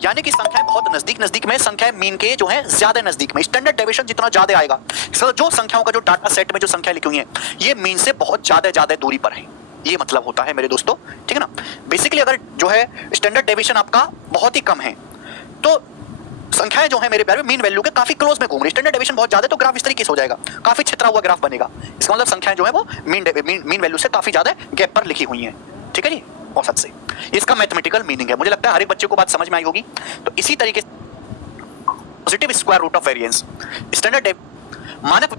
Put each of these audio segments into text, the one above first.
यानी कि संख्याएं बहुत नजदीक नजदीक में, संख्याएं मीन के जो है ज्यादा नजदीक में। स्टैंडर्ड डेविएशन जितना ज्यादा आएगा, जो संख्याओं का जो डाटा सेट में जो संख्या लिखी हुई है ये मीन से बहुत ज्यादा दूरी पर है, ये मतलब होता है मेरे दोस्तों, ठीक है ना। बेसिकली अगर जो है स्टैंडर्ड डेविएशन आपका बहुत ही कम है तो संख्याएं जो है मेरे प्यारे मीन वैल्यू के काफी क्लोज में घूम रही। स्टैंडर्ड डेविएशन बहुत ज्यादा तो ग्राफ इस तरीके से हो जाएगा, काफी छितरा हुआ ग्राफ बनेगा। इसका मतलब संख्याएं जो है वो मीन वैल्यू से काफी ज्यादा गैप पर लिखी हुई हैं, ठीक है जी, औसत से। इसका मैथमेटिकल मीनिंग है। मुझे लगता है हर एक बच्चे को बात समझ में आई होगी। तो इसी तरीके से positive square root of variance standard मानक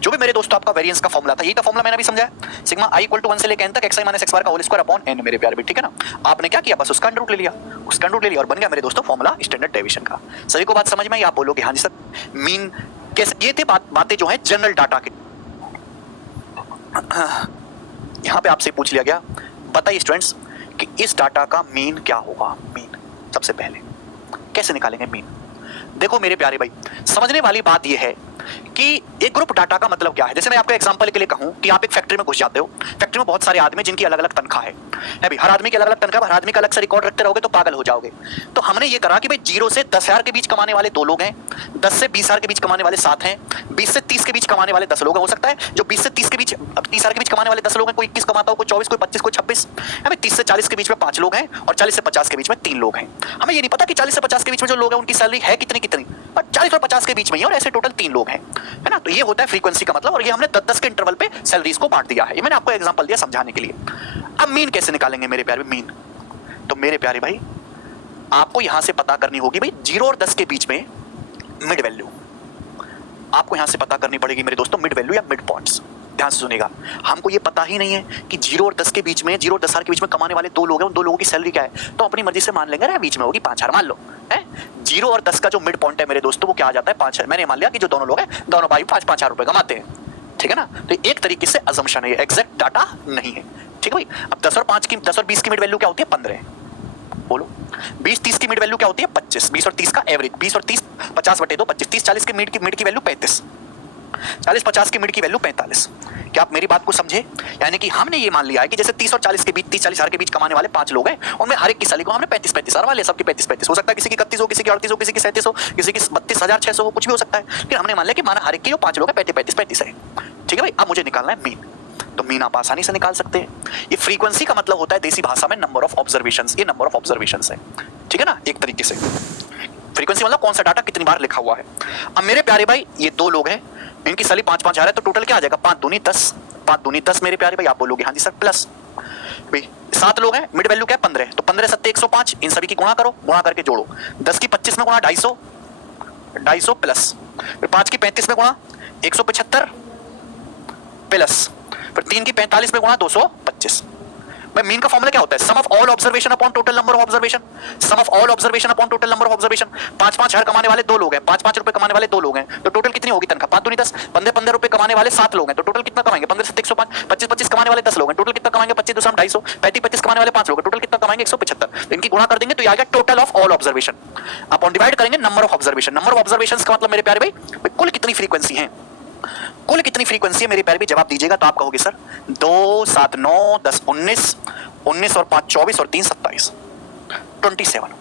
जो भी मेरे दोस्तों आपका वेरिएंस का फॉर्मूला था, यही था फॉर्मूला मैंने अभी समझाया। सिग्मा i इक्वल टू 1 से लेकर n तक xi माइनस x बार का होल स्क्वायर अपॉन n मेरे प्यारे भी, ठीक है ना। आपने क्या किया, बस उसका अंडर रूट ले लिया, उसका अंडर रूट ले लिया और बन गया मेरे दोस्तों फॉर्मूला स्टैंडर्ड डेविएशन का। सभी को बात समझ में आई? आप बोलोगे हाँ जी सर। मीन कैसे, ये थे बातें जो है जनरल डाटा के। यहाँ पे आपसे पूछ लिया गया, बताइए स्टूडेंट्स कि इस डाटा का मीन क्या होगा। मीन सबसे पहले कैसे निकालेंगे मीन? देखो मेरे प्यारे भाई, समझने वाली बात यह है कि एक ग्रुप डाटा का मतलब क्या है। जैसे मैं आपको एग्जांपल के लिए कहूं कि आप एक फैक्ट्री में घुस जाते हो, फैक्ट्री में बहुत सारे आदमी जिनकी अलग अलग तनख्वाह है भाई, हर आदमी की अलग अलग तनख्वाह, हर आदमी का अलग से रिकॉर्ड रखते रहोगे तो पागल हो जाओगे। तो हमने ये करा कि भाई 0 से 10,000 के बीच कमाने वाले 2 लोग हैं, 10 से 20,000 के बीच कमाने वाले 7 हैं, 20 से 30 के बीच कमाने वाले 10 लोग हैं। हो सकता है जो 20 से 30 के बीच 30,000 के बीच कमाने वाले 10 लोग हैं, कोई 21 कमाता हो, कोई 24, कोई 25, कोई 26। हमें 30 से 40 के बीच में 5 लोग हैं और 40 से 50 के बीच में 3 लोग हैं। हमें ये नहीं पता कि 40 से 50 के बीच में जो लोग हैं उनकी सैलरी है कितनी कितनी, पर 40 और 50 के बीच में ही और ऐसे टोटल 3 लोग हैं, है ना। तो ये होता है फ्रीक्वेंसी का मतलब, और ये हमने 10-10 के इंटरवल पे सैलरीज को बांट दिया है। ये मैंने आपको एग्जांपल दिया समझाने के लिए। अब मीन कैसे निकालेंगे मेरे प्यारे? मीन तो मेरे प्यारे भाई आपको यहां से पता करनी होगी भाई 0 और 10 के बीच में मिड वैल्यू आपको यहां से पता करनी पड़ेगी मेरे दोस्तों, मिड वैल्यू या मिड पॉइंट्स। ध्यान से सुनेगा, हमको ये पता ही नहीं है कि 0 और 10 के बीच में, 0 और 10,000 के बीच में कमाने वाले 2 लोग हैं, उन 2 लोगों की सैलरी क्या है, तो अपनी मर्जी से मान लेंगे ना, बीच में होगी 5,000 मान लो है। 0 और 10 का जो मिड पॉइंट है मेरे दोस्तों वो क्या आ जाता है 5,000। मैंने मान लिया कि जो दोनों लोग हैं दोनों भाई 5,000 रुपए कमाते हैं, ठीक है ना। तो एक तरीके से अजम्पशन है, एग्जैक्ट डाटा नहीं है, ठीक है भाई। अब 10 और 20 की मिड वैल्यू क्या होती है 15, बोलो। 20-30 की मिड वैल्यू क्या होती है 25, 20 और 30 का एवरेज, 20 और 30 50/2 25, 30-40 की मिड की वैल्यू 35, 40-50 की मिड की वैल्यू 45। क्या आप मेरी बात को समझे? यानी कि हमने ये मान लिया है कि जैसे 30 और 40 के बीच, 30-40 हजार के बीच कमाने वाले 5 लोग हैं, उनमें हर एक की सैलरी को हमने 35-35 हजार वाले, सबकी 35-35 हो सकता है, किसी की 31 हो, किसी की 38 हो, किसी की 37 हो, किसी की 32,600 हो, कुछ भी हो सकता है। लेकिन हमने मान लिया कि माना हर एक की जो 5 लोग हैं 35-35 है, ठीक है भाई। अब मुझे निकालना है मीन, तो मीन आप आसानी से निकाल सकते हैं। ये फ्रीक्वेंसी का मतलब होता है देसी भाषा में नंबर ऑफ ऑब्जर्वेशंस, ये नंबर ऑफ ऑब्जर्वेशंस है, ठीक है ना, एक तरीके से। फ्रीक्वेंसी मतलब कौन सा डाटा कितनी बार लिखा हुआ है। अब मेरे प्यारे भाई ये 2 लोग हैं, इनकी सैलरी 5-5 हजार है, तो टोटल क्या आ जाएगा 5 दूनी 10, 5 दूनी 10 मेरे प्यारे भाई। आप बोलोगे हाँ जी सर, प्लस भाई 7 लोग हैं, मिड वैल्यू क्या है 15, तो 15 7 105, इन सभी की गुणा करो, गुणा करके जोड़ो। 10 की 25 में गुणा 250, 250 प्लस, फिर 5 की 35 में गुणा 175 प्लस, फिर 3 की 45 में गुणा 225। भाई मीन का फॉर्मूला क्या होता है, sum of all observation upon total number of observation, sum of all observation upon total number of observation. 5-5 हजार कमाने वाले 2 लोग हैं, 5-5 रुपए कमाने वाले 2 लोग हैं, तो टोटल कितनी होगी तनख्वाह 5 दूनी 10, 15-15 रुपए कमाने वाले 7 लोग हैं, तो टोटल कितना कमाएंगे 15 7 105, 25-25 कमाने वाले 10 लोग हैं, टोटल कितना कमाएंगे 25 2 250, 35-35 कमाने वाले 5 लोग हैं, टोटल कितना कमाएंगे 175। इनकी गुणा कर देंगे तो ये आ गया total of all observation, upon divide करेंगे number of observation. Number of observations का मतलब मेरे प्यारे भाई कुल कितनी फ्रीक्वेंसी है, कुल कितनी फ्रीक्वेंसी है मेरे प्यारे भाई। जवाब दीजिएगा तो आप कहोगे सर 2 7 9 10 19, 19 और 5 24 और 3 27, 27,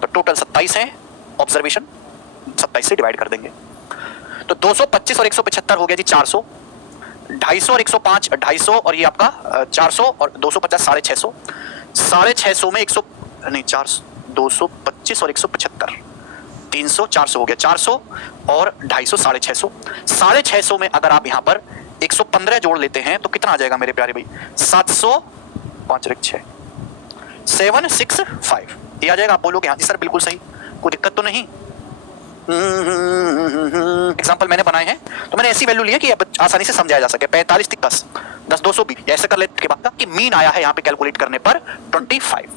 तो टोटल 27 है ऑब्जर्वेशन, 27 से डिवाइड कर देंगे तो 225 और 175 हो गया जी 400, 250 और 105 250 और ये आपका 400 और 250 650, 650 में 100 नहीं 400 225 और 175 300 400 हो गया, 400 और 250 650, 650 में अगर आप यहां पर 115 जोड़ लेते हैं तो कितना आ जाएगा मेरे प्यारे भाई 700 5 6 765, ये आ जाएगा। आप बोलोगे हाँ जी सर बिल्कुल सही, कोई दिक्कत तो नहीं। एग्जाम्पल मैंने बनाए हैं तो मैंने ऐसी वैल्यू ली है कि आसानी से समझाया जा सके। 45 10 10 220 ऐसे कर लेने के बाद कि मीन आया है यहाँ पे कैलकुलेट करने पर 25,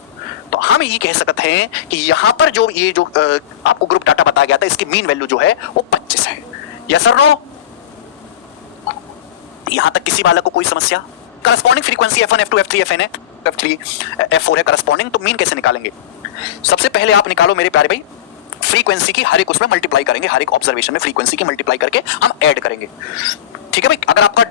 तो हम ये कह सकते हैं कि यहाँ पर जो ये जो आपको ग्रुप डाटा बताया गया था इसकी मीन वैल्यू जो है वो 25 है। Yes sir no? यहां तक किसी वाला को कोई समस्या? Corresponding frequency F1 F2 F3 Fn है, F3 F4 है करस्पॉन्डिंग, तो मीन कैसे निकालेंगे? सबसे पहले आप निकालो मेरे प्यारे भाई फ्रीक्वेंसी की हर एक उसमें मल्टीप्लाई करेंगे, हर एक ऑब्जर्वेशन में फ्रीक्वेंसी की मल्टीप्लाई करके हम ऐड करेंगे, ठीक है भाई। अगर आपका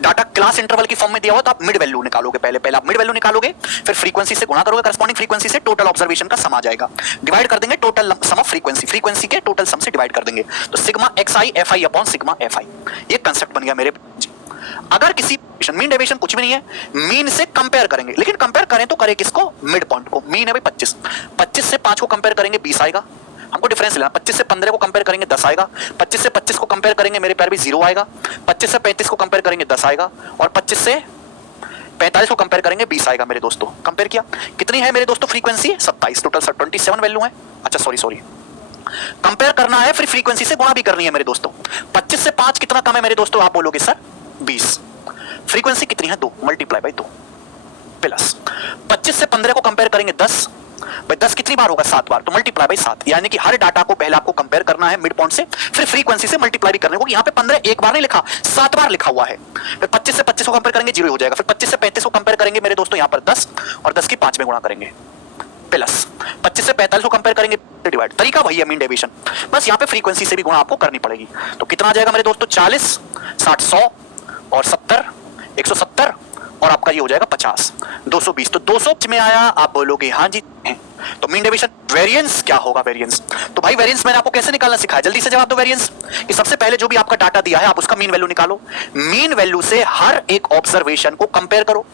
डाटा क्लास इंटरवल की फॉर्म में दिया हुआ तो आप मिड वैल्यू निकालोगे, पहले आप मिड वैल्यू निकालोगे, फिर फ्रीक्वेंसी से गुणा करोगे, करस्पॉन्डिंग फ्रीक्वेंसी से टोटल ऑब्जर्वेशन का सम आ जाएगा, डिवाइड कर देंगे टोटल सम ऑफ फ्रीक्वेंसी के टोटल सम से डिवाइड कर देंगे, तो sigma xi fi upon sigma fi, ये कंसेप्ट बन गया मेरे। अगर किसी मीन डेविएशन कुछ भी नहीं है, मीन से कंपेयर करेंगे, लेकिन कंपेयर करें तो करें किसको, मिड पॉइंट को। मीन है भाई 25 से 5 को कंपेयर करेंगे 20 आएगा, हमको डिफरेंस लेना। 25 से 15 को कंपेयर करेंगे 10 आएगा, 25 से 25 को कंपेयर करेंगे मेरे प्यार भी 0 आएगा, 25 से 35 को कंपेयर करेंगे 10 आएगा, और 25 से 45 को कंपेयर करेंगे 20 आएगा मेरे दोस्तों। कंपेयर किया, कितनी है मेरे दोस्तों फ्रीक्वेंसी, 27, टोटल 27 वैल्यू है। अच्छा सॉरी कंपेयर करना है, फिर फ्रीक्वेंसी से गुणा भी करनी है मेरे दोस्तों। 25 से 5 कितना कम है मेरे दोस्तों, आप बोलोगे सर 20, फ्रीक्वेंसी कितनी है 2, मल्टीप्लाई बाय 2, प्लस 25 से 15 को कंपेयर करेंगे 10, भाई 10 कितनी बार होगा, 7 बार, तो मल्टीप्लाई बाय 7, यानी कि हर डाटा को पहले आपको कंपेयर करना है मिड पॉइंट से, फिर फ्रीक्वेंसी से मल्टीप्लाई भी करने को। यहाँ पे 15 एक बार नहीं लिखा, 7 बार लिखा हुआ है। फिर 25 से 25 को कंपेयर करेंगे 0 हो जाएगा, फिर 25 से 35 को कंपेयर करेंगे मेरे दोस्तों यहाँ पर 10, और 10 की 5 में गुणा करेंगे, प्लस 25 से 45 को कंपेयर करेंगे डिवाइड। तरीका वही है मीन डेविएशन, बस यहाँ पे फ्रीक्वेंसी से भी गुणा आपको करनी पड़ेगी। तो कितना आ जाएगा मेरे दोस्तों, 40, 60, 100 और 70, 170, और आपका ये हो जाएगा 50, 220। तो 200 में आया, आप बोलोगे हाँ जी। तो मीन डेविएशन वेरिएंस क्या होगा, वेरिएंस, तो भाई वेरिएंस मैंने आपको कैसे निकालना सिखाया, जल्दी से जवाब दो। वेरिएंस कि सबसे पहले जो भी आपका डाटा दिया है आप उसका मीन वैल्यू निकालो, मीन वैल्यू से हर एक ऑब्जर्वेशन को कंपेयर करो,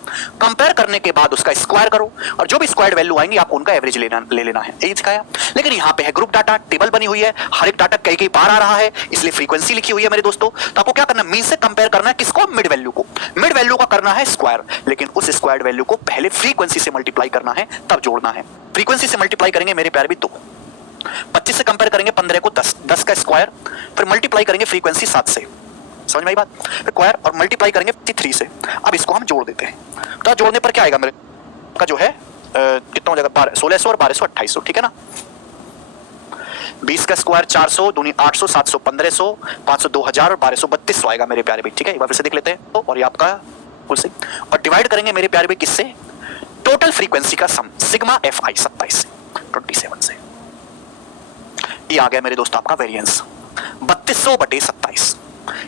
कंपेयर करने के बाद उसका स्क्वायर करो, और जो भी स्क्वायर्ड वैल्यू आएंगे आपको उनका एवरेज ले लेना है, यही सिखाया। लेकिन यहाँ पे है ग्रुप डाटा, टेबल बनी हुई है, हर एक डाटा कई बार आ रहा है, इसलिए फ्रीक्वेंसी लिखी हुई है मेरे दोस्तों। तो आपको क्या करना है, मीन से कंपेयर करना है किसको, मिड वैल्यू को, मिड वैल्यू का करना है स्क्वायर, लेकिन उस स्क्वायर्ड वैल्यू को पहले फ्रीक्वेंसी से मल्टीप्लाई करना है, तब जोड़ना है। फ्रीक्वेंसी से मल्टीप्लाई करेंगे मेरे प्यार भी 2, 25 से कंपेयर करेंगे 15 को 10, 10 का स्क्वायर, फिर मल्टीप्लाई करेंगे फ्रीक्वेंसी 7 से, समझ में आई बात, फिर स्क्वायर और मल्टीप्लाई करेंगे 3 से। अब इसको हम जोड़ देते हैं, तो जोड़ने पर क्या आएगा मेरे का जो है कितना हो जाएगा, 1600 और 1200 2800, ठीक है ना। 20 का स्क्वायर 400, दूनी 800, 700 1500, 500 2000 और 1200 3200 आएगा मेरे प्यारे भाई, ठीक है। एक बार फिर से देख लेते हैं, और ये आपका कुल से, और डिवाइड करेंगे मेरे प्यारे भाई किससे, टोटल फ्रीक्वेंसी का सम सिग्मा fi 27 से 27 से, ये आ गया मेरे दोस्तों आपका वेरिएंस 3200/27।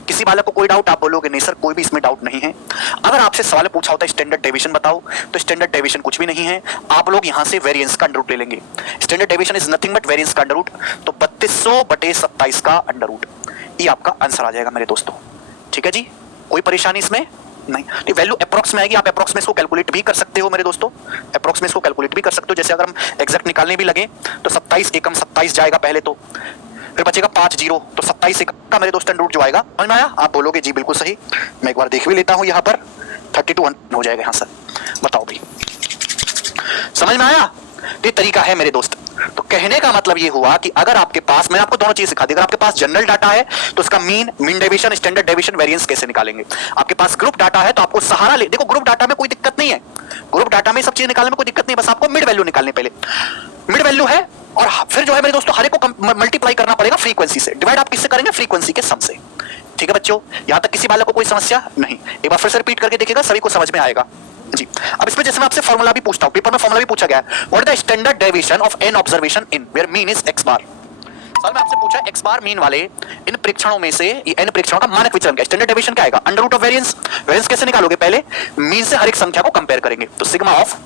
किसी वाले को कोई डाउट, आप बोलोगे नहीं सर कोई भी इसमें डाउट नहीं है। अगर आपसे सवाल पूछा होता है स्टैंडर्ड डेविएशन बताओ, तो स्टैंडर्ड डेविएशन कुछ भी नहीं है, आप लोग यहां से वेरिएंस का अंडर रूट ले लेंगे। Standard deviation is nothing but variance का अंडर रूट, तो 3200/27 का अंडर रूट, ये आपका आंसर आ जाएगा मेरे दोस्तों, ठीक है जी। कोई परेशानी इसमें नहीं, तो वैल्यू अप्रॉक्स में आएगी, आप अप्रॉक्स में इसको कैलकुलेट भी कर सकते हो मेरे दोस्तों, अप्रॉक्स में इसको कैलकुलेट भी कर सकते हो। जैसे अगर हम एग्जैक्ट निकालने भी लगे तो 27 एकम 27 जाएगा पहले, तो फिर बचेगा 5 0, तो 27 एकम का मेरे दोस्तों रूट जो आएगा, समझ में आया। आप बोलोगे जी बिल्कुल सही, मैं एक बार देख भी लेता हूं, यहाँ पर 32 हो जाएगा यहाँ सर, बताओ भी समझ में आया। ये तरीका है मेरे दोस्त। तो कहने का मतलब ये हुआ कि अगर आपके पास, मैं आपको दोनों चीज सिखा दी, अगर आपके पास जनरल डाटा है तो उसका mean deviation, standard deviation, variance कैसे निकालेंगे। आपके पास ग्रुप डाटा है तो आपको सहारा ले, देखो ग्रुप डाटा में कोई दिक्कत नहीं है, ग्रुप डाटा में सब चीज निकालने में कोई दिक्कत नहीं, बस आपको मिड वैल्यू निकालने, पहले मिड वैल्यू है, और फिर जो है मेरे दोस्तों हर एक को मल्टीप्लाई करना पड़ेगा फ्रीक्वेंसी से, डिवाइड आप किससे करेंगे, फ्रीक्वेंसी के सम से, ठीक है बच्चों। यहां तक किसी वाले को कोई समस्या नहीं, एक बार फिर से रिपीट करके देखिएगा, सभी को समझ में आएगा जी। अब इसमें जैसे मैं आपसे फार्मूला भी पूछता हूं, पेपर में फार्मूला भी पूछा गया है, what is the standard deviation of an observation in where mean is x bar. Sir मैं आपसे पूछा x बार मीन वाले इन परीक्षणों में से n परीक्षणों का मानक विचलन क्या, स्टैंडर्ड डेविएशन क्या आएगा, under root of variance. Variance कैसे निकालोगे, पहले मीन से हर एक संख्या को कंपेयर करेंगे, तो sigma of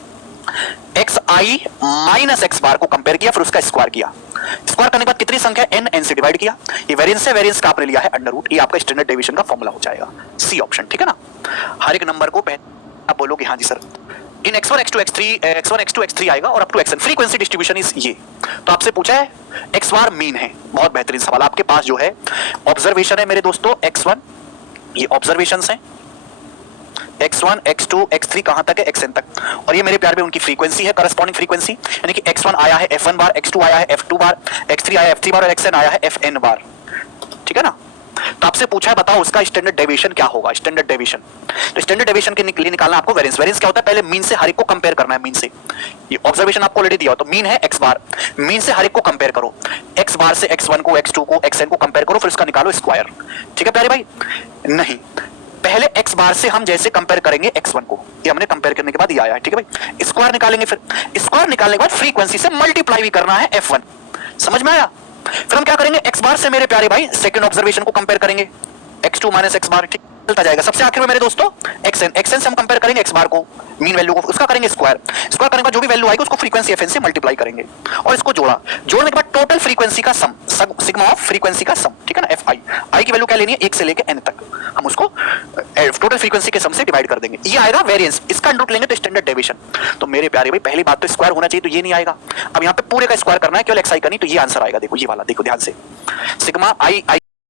xi minus x बार को कंपेयर किया, फिर उसका स्क्वायर किया, स्क्वायर करने के बाद कितनी संख्या n से डिवाइड किया, ये वेरिएंस है, वेरिएंस का आपने लिया है अंडर रूट, ये आपका स्टैंडर्ड डेविएशन का फार्मूला हो जाएगा, सी ऑप्शन, ठीक है ना। हर एक नंबर को आप बोलोगे हाँ जी सर, इन x1 x2 x3 आएगा और up to xn, frequency distribution is ये। तो आपसे पूछा है x बार मीन है, बहुत बेहतरीन सवाल। आपके पास जो है ऑब्जर्वेशन है मेरे दोस्तों x1, ये ऑब्जर्वेशंस हैं x1 x2 x3 कहां तक है, xn तक, और ये मेरे प्यार में उनकी फ्रीक्वेंसी है, करस्पॉन्डिंग फ्रीक्वेंसी, यानी कि x1 आया है f1 बार, x2 आया है f2 बार, x3 आया है f3 बार, और xn आया है fn बार, ठीक है ना। तो आपसे पूछा है बताओ उसका स्टैंडर्ड डेविएशन क्या होगा, स्टैंडर्ड डेविएशन। तो स्टैंडर्ड डेविएशन के लिए निकालना आपको वेरिएंस। वेरिएंस क्या होता है, पहले मीन से हर एक को कंपेयर करना है, मीन से, ये ऑब्जर्वेशन आपको ऑलरेडी दिया हो, तो मीन है x बार, मीन से हर एक को कंपेयर करो, x बार से x1 को, x2 को, xn को कंपेयर करो, फिर उसका निकालो स्क्वायर, ठीक है प्यारे भाई। नहीं, पहले x बार से हम जैसे कंपेयर करेंगे x1 को, ये हमने कंपेयर करने के बाद ये आया है, ठीक है भाई। स्क्वायर निकालेंगे, फिर स्क्वायर निकालने के बाद फ्रीक्वेंसी से मल्टीप्लाई भी करना है f1, समझ में आया। फिर हम क्या करेंगे, x बार से मेरे प्यारे भाई सेकंड ऑब्जर्वेशन को कंपेयर करेंगे, x2 माइनस x बार, ठीक चलता जाएगा। सबसे आखिर में मेरे दोस्तों एक्सएन, एक्सएन से हम कंपेयर करेंगे एक्स बार को, मीन वैल्यू को, उसका करेंगे स्क्वायर, स्क्वायर करने का जो भी वैल्यू आएगी उसको फ्रीक्वेंसी एफएन से मल्टीप्लाई करेंगे और इसको जोड़ा, जोड़ने के बाद टोटल फ्रीक्वेंसी का सम, सिग्मा ऑफ फ्रीक्वेंसी का सम, ठीक है ना, एफ आई, आई की वैल्यू क्या लेनी है 1 से लेके n तक, हम उसको टोटल फ्रीक्वेंसी के सम से डिवाइड कर देंगे, ये आएगा वेरिएंस, इसका अंडर रूट लेंगे तो स्टैंडर्ड डेविएशन। तो मेरे प्यारे भाई पहली बात तो स्क्वायर होना चाहिए, तो ये नहीं आएगा। अब यहाँ पे पूरे का स्क्वायर करना है, केवल xi का नहीं, तो ये आंसर आएगा, देखो ये वाला, देखो ध्यान से, सिग्मा आई